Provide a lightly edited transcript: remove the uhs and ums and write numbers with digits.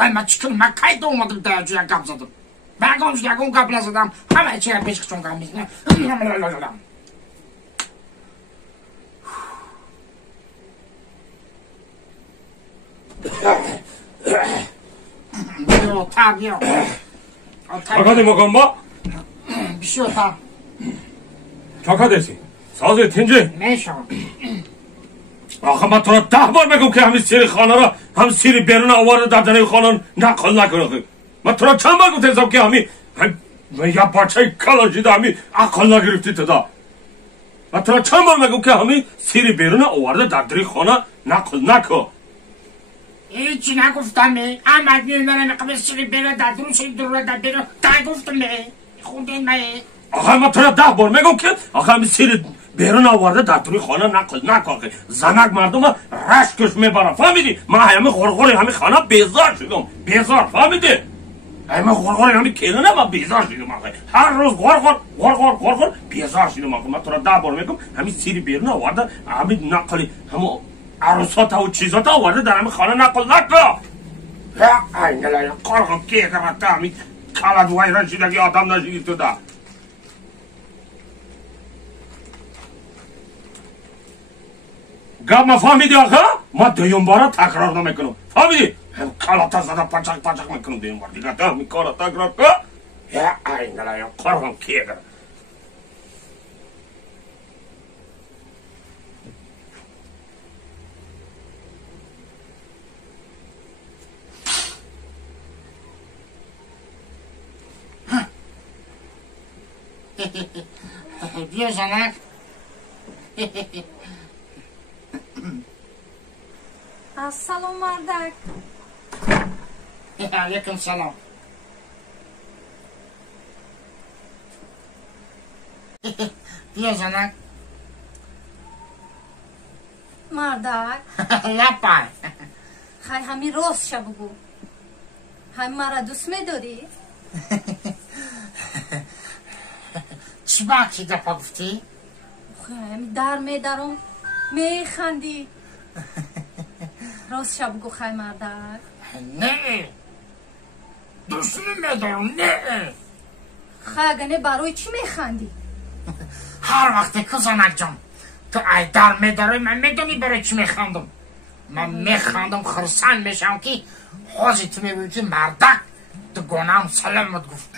خواهی من چکن من کهید اومدم درجه گپ زدم برگامش یکون گپ نزدم همه چی پیش چون گم میزنم بیا تا بیا Çaka bakalım bak. Bir şey yok ha. Çaka desin. Sazı tinci. Ne iş o? Axı ben sana daha var mı ki hem seri xanara hem seri berine avarı da dene xanan ne kılına kırığı. Ben sana çamba ku tezam ki hem ya parçayı kalıcı da hem akılına girifti da. Ben sana çamba mı ki hem seri berine avarı da dene xana ne kılına kırığı. هیچی نگفتم احمد میونه نقبه سری بره در درون سری درون در بره تا گفتم خوندین آخه من تو را ده بار میگم که آخه همین سری بیرون آورده در توی خانه نکاکه زنک مردم رشکش میبرم فهمیدی؟ من همه غرغوری همین خانه بیزار شدم بیزار فهمیدی؟ همه غرغوری همین کلونه من بیزار شدم آخه هر روز غرغور بیزار شدم آخه من تو را ده بار میگم همین سری بیرون آورده همین نقلی همه عروسات و چیزات آورده در همین خانه نقل نکن اینگله قرغم که کرده همین کلد ویران شده که آدم نشدی تو ده گپ ما فهمیدی آخه؟ ما دویم باره تکرار نمیکنم فهمیدی؟ هم کلاتا زده پچک میکنم دویم بار دیگه تا همین کارا تکرار که اینگله قرغم که کرده بیا زنک السلام مردک علیکم سلام بیا زنک مردک لپای خیلی همین راست شو بگو همین مرا دوست میداری؟ چی باکی دفعه گفتی؟ همین در میدارم میخندی راست شو بگو خیلی مردک نه دوست نمیدارم نه خیلی برای چی میخندی؟ هر وقتی که زنک جان تو ای در میداری من میدونی برای چی میخندم من میخندم خرسان میشم که خوزی تو میبینی که مردک تو گناهم سلامت گفت